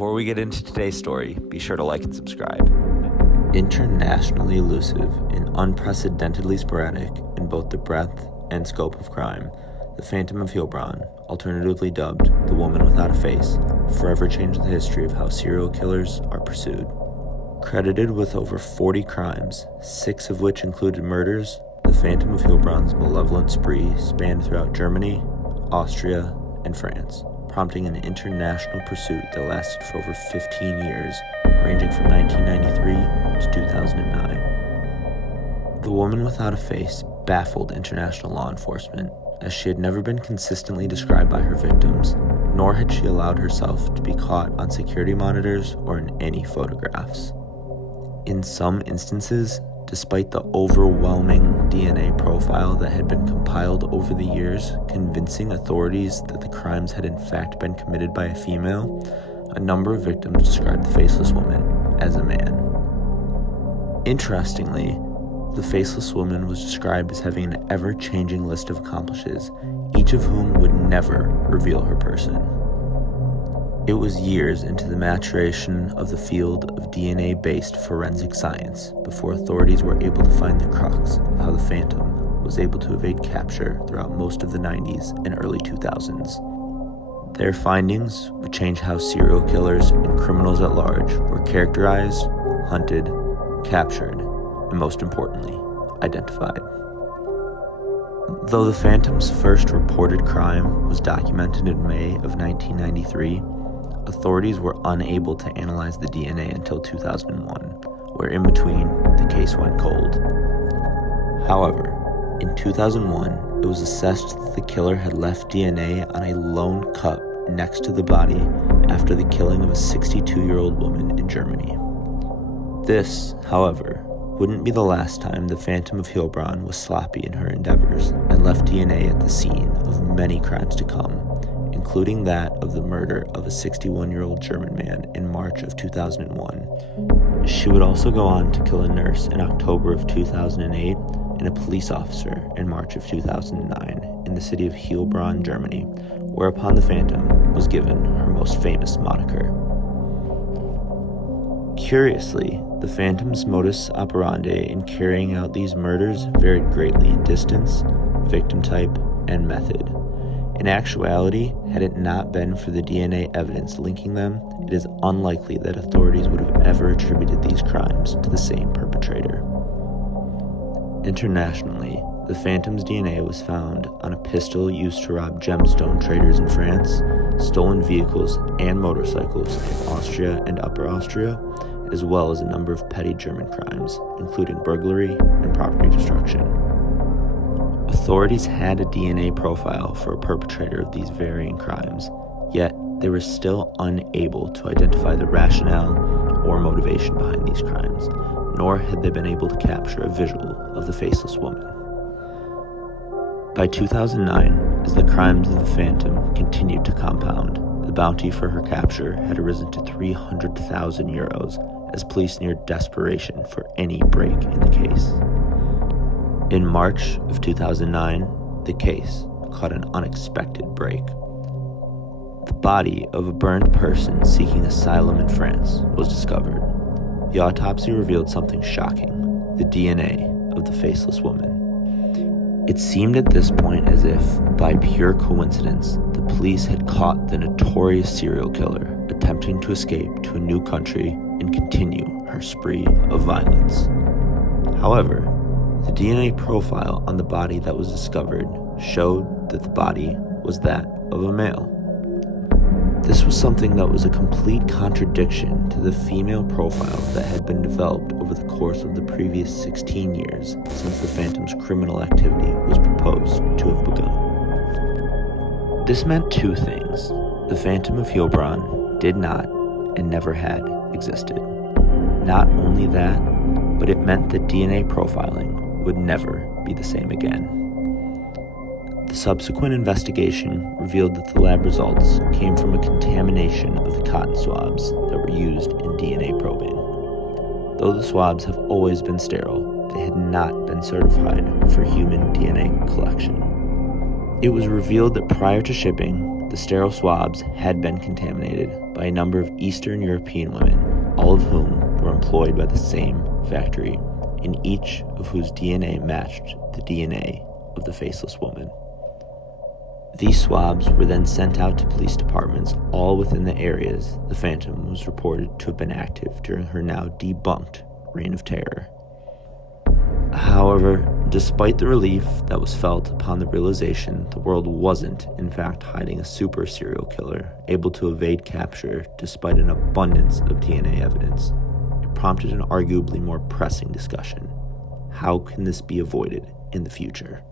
Before we get into today's story, be sure to like and subscribe. Internationally elusive and unprecedentedly sporadic in both the breadth and scope of crime, the Phantom of Heilbronn, alternatively dubbed the Woman Without a Face, forever changed the history of how serial killers are pursued. Credited with over 40 crimes, 6 of which included murders, the Phantom of Heilbronn's malevolent spree spanned throughout Germany, Austria, and France, prompting an international pursuit that lasted for over 15 years, ranging from 1993 to 2009. The Woman Without a Face baffled international law enforcement, as she had never been consistently described by her victims, nor had she allowed herself to be caught on security monitors or in any photographs. In some instances, despite the overwhelming DNA profile that had been compiled over the years, convincing authorities that the crimes had in fact been committed by a female, a number of victims described the faceless woman as a man. Interestingly, the faceless woman was described as having an ever-changing list of accomplices, each of whom would never reveal her person. It was years into the maturation of the field of DNA-based forensic science before authorities were able to find the crux of how the Phantom was able to evade capture throughout most of the 90s and early 2000s. Their findings would change how serial killers and criminals at large were characterized, hunted, captured, and most importantly, identified. Though the Phantom's first reported crime was documented in May of 1993, authorities were unable to analyze the DNA until 2001, where in between, the case went cold. However, in 2001, it was assessed that the killer had left DNA on a lone cup next to the body after the killing of a 62-year-old woman in Germany. This, however, wouldn't be the last time the Phantom of Heilbronn was sloppy in her endeavors and left DNA at the scene of many crimes to come, including that of the murder of a 61-year-old German man in March of 2001. She would also go on to kill a nurse in October of 2008 and a police officer in March of 2009 in the city of Heilbronn, Germany, whereupon the Phantom was given her most famous moniker. Curiously, the Phantom's modus operandi in carrying out these murders varied greatly in distance, victim type, and method. In actuality, had it not been for the DNA evidence linking them, it is unlikely that authorities would have ever attributed these crimes to the same perpetrator. Internationally, the Phantom's DNA was found on a pistol used to rob gemstone traders in France, stolen vehicles and motorcycles in Austria and Upper Austria, as well as a number of petty German crimes, including burglary and property destruction. Authorities had a DNA profile for a perpetrator of these varying crimes, yet they were still unable to identify the rationale or motivation behind these crimes, nor had they been able to capture a visual of the faceless woman. By 2009, as the crimes of the Phantom continued to compound, the bounty for her capture had arisen to 300,000 euros as police neared desperation for any break in the case. In March of 2009, the case caught an unexpected break. The body of a burned person seeking asylum in France was discovered. The autopsy revealed something shocking: the DNA of the faceless woman. It seemed at this point as if, by pure coincidence, the police had caught the notorious serial killer attempting to escape to a new country and continue her spree of violence. However, the DNA profile on the body that was discovered showed that the body was that of a male. This was something that was a complete contradiction to the female profile that had been developed over the course of the previous 16 years since the Phantom's criminal activity was proposed to have begun. This meant two things. The Phantom of Heilbronn did not and never had existed. Not only that, but it meant that DNA profiling would never be the same again. The subsequent investigation revealed that the lab results came from a contamination of the cotton swabs that were used in DNA probing. Though the swabs have always been sterile, they had not been certified for human DNA collection. It was revealed that prior to shipping, the sterile swabs had been contaminated by by a number of Eastern European women, all of whom were employed by the same factory, and each of whose DNA matched the DNA of the faceless woman. These swabs were then sent out to police departments all within the areas the Phantom was reported to have been active during her now debunked reign of terror. However, despite the relief that was felt upon the realization the world wasn't, in fact, hiding a super serial killer able to evade capture despite an abundance of DNA evidence, it prompted an arguably more pressing discussion. How can this be avoided in the future?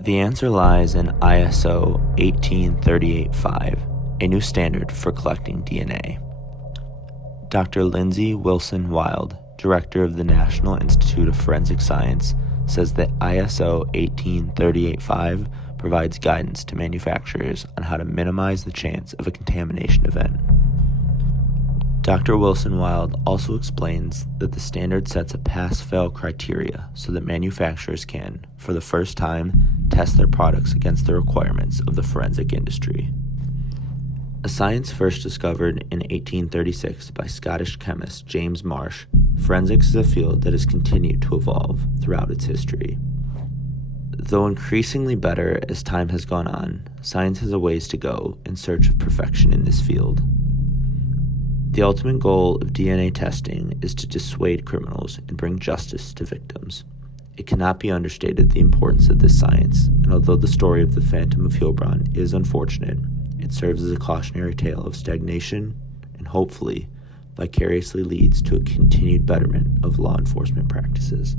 The answer lies in ISO 18385, a new standard for collecting DNA. Dr. Lindsay Wilson Wild, director of the National Institute of Forensic Science, says that ISO 18385 provides guidance to manufacturers on how to minimize the chance of a contamination event. Dr. Wilson Wild also explains that the standard sets a pass-fail criteria so that manufacturers can, for the first time, test their products against the requirements of the forensic industry. A science first discovered in 1836 by Scottish chemist James Marsh, forensics is a field that has continued to evolve throughout its history. Though increasingly better as time has gone on, science has a ways to go in search of perfection in this field. The ultimate goal of DNA testing is to dissuade criminals and bring justice to victims. It cannot be understated the importance of this science, and although the story of the Phantom of Heilbronn is unfortunate, it serves as a cautionary tale of stagnation and hopefully vicariously leads to a continued betterment of law enforcement practices.